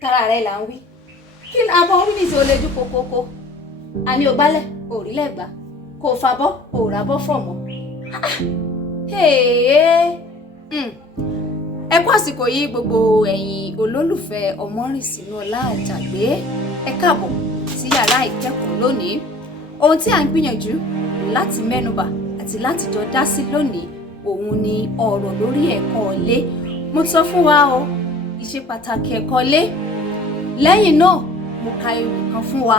tara rẹ̀ là ń wí kí ni abọ́ wí nìṣó lejú kokoko àní ò gbálẹ̀ òrílẹ̀ gbà kò fàbọ́ òràbọ́ fọ̀ mọ́ ẹ kú àsìkò yìí gbogbo ẹ̀yin olólùfẹ́ Ọmọrìnsínúọlá Àjàgbé ẹ káàbọ̀ sí yàrá ìkẹ́kọ̀ọ́ lónìí. Ohun tí à ń gbìyànjú láti mẹ́nubà àti láti jọ dá sí lónìí òun ni ọ̀rọ̀ lórí ẹ̀kọ́ ilé. Mo sọ fún wa o ìṣe pàtàkì ẹ̀kọ́ ilé. Lẹ́yìn náà mo ka ewì kan fún wa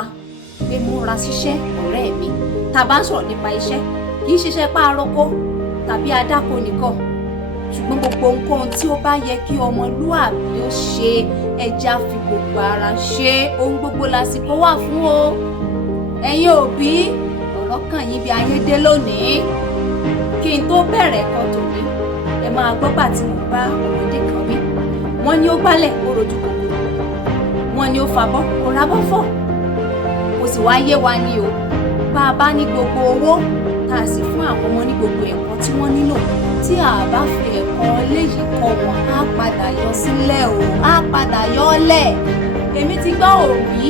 pé múra síṣẹ́ ọ̀rẹ́ mi. Tá bá ń sọ̀rọ̀ nípa iṣẹ́ kì í ṣiṣẹ́ pàrọ̀kọ tàbí adáko nìkan, ṣùgbọ́n gbogbo nǹkan tí ó bá yẹ kí ọmọlúàbí ó ṣe ẹja fi gbogbo ara ṣe. Ohun gbogbo lásìkò wà fún o. Ẹ̀yin òbí ọ̀rọ̀ kàn yín bí ayé dé lónìí. Kí n tó bẹ̀rẹ̀ ẹ̀kọ́ tòní ẹ máa gbọ́ bá tí mo bá ọmọdé kan wí. Wọ́n ní ó gbálẹ̀ ó rojú kòkó, wọ́n ní ó fàbọ́ kó rábọ́ fọ̀. Kò sì wá yé wa ni o, bá a bá ní gbogbo owó tá a sì fún àwọn ọmọ ní gbogbo ẹ̀kọ́ tí wọ́n nílò, tí a bá fi ẹ̀kọ́ léyìí kọ́ wọn á padà yọ sílẹ̀ o, á padà yọ ọ́ lẹ̀. Èmi ti gbọ́ òbí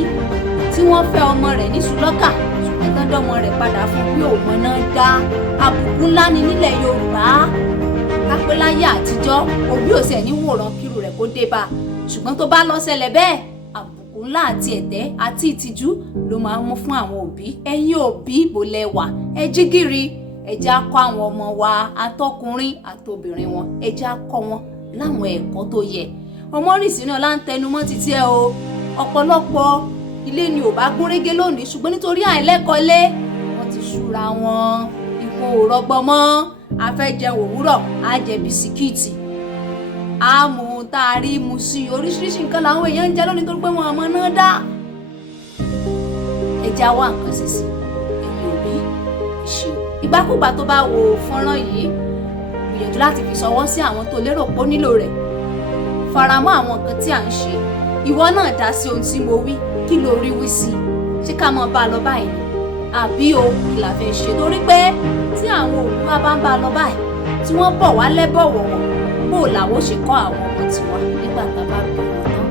tí wọ́n fẹ́ ọmọ rẹ̀ ní sùlọ́kà ṣùgbọ́n tán dọ́mọ rẹ̀ padà fún pé òun náà dá. Àbùkù ńlá ni nílẹ̀ Yorùbá. Kápẹ́ láyé àtijọ́ òbí ò sì ní wòran kírù rẹ̀ kó dé bá, ṣùgbọ́n tó bá lọ ṣẹlẹ̀ bẹ́ẹ̀ àbùkù ńlá àti ẹ̀tẹ́ àti ìtìjú ló máa ń mú fún àwọn òbí. Ẹ̀yin òbí bò lẹ́wà ẹ jí gìrì, ẹ jẹ́ á kọ́ àwọn ọmọ wa àtọkùnrin àtobìnrin wọn, ẹ jẹ́ á kọ́ wọn láwọn ẹ̀kọ́ tó yẹ. Ọmọrìnsínúọlá ń tẹnumọ́ títí ẹ o. Ọ̀pọ̀lọpọ̀ ilé ni ò bá gúnrégé lónìí ṣùgbọ́n nítorí àìlẹ́kọ̀ọ́lé wọ́n ti ṣúra wọn. Ikùn ò rọgbọ mọ́, a fẹ́ jẹun òwúrọ̀ á jẹ bisikíìtì, á mú tá a rí mu sí i. Oríṣiríṣi nǹkan làwọn èèyàn ń jẹ lónìí torí pé wọn àmọ́ náà dá. Ẹ jẹ́ á wá nǹkan ṣe sí ẹ̀yin òbí ìṣe o. Ìgbàkúgbà tó bá wo fọ́nrán yìí gbìyànjú láti fi ṣọwọ́ sí àwọn tó lérò pé ó nílò rẹ̀. Faramọ́ àwọn nǹkan tí à ń ṣe. Ìwọ náà dá sí ohun tí mo wí, kí lo rí wí sí i? Ṣé ká mọ bá a lọ báyìí ni àbí ohun kí la fẹ́ ṣe? Torí pé tí àwọn òbí wa bá ń bá a lọ báyìí tí wọ́n bọ̀ wá lẹ́bọ̀wọ̀ wọn, bó làwọn ṣe kọ́ àwọn ọmọ tiwa nígbà tá a bá bí wọn tán.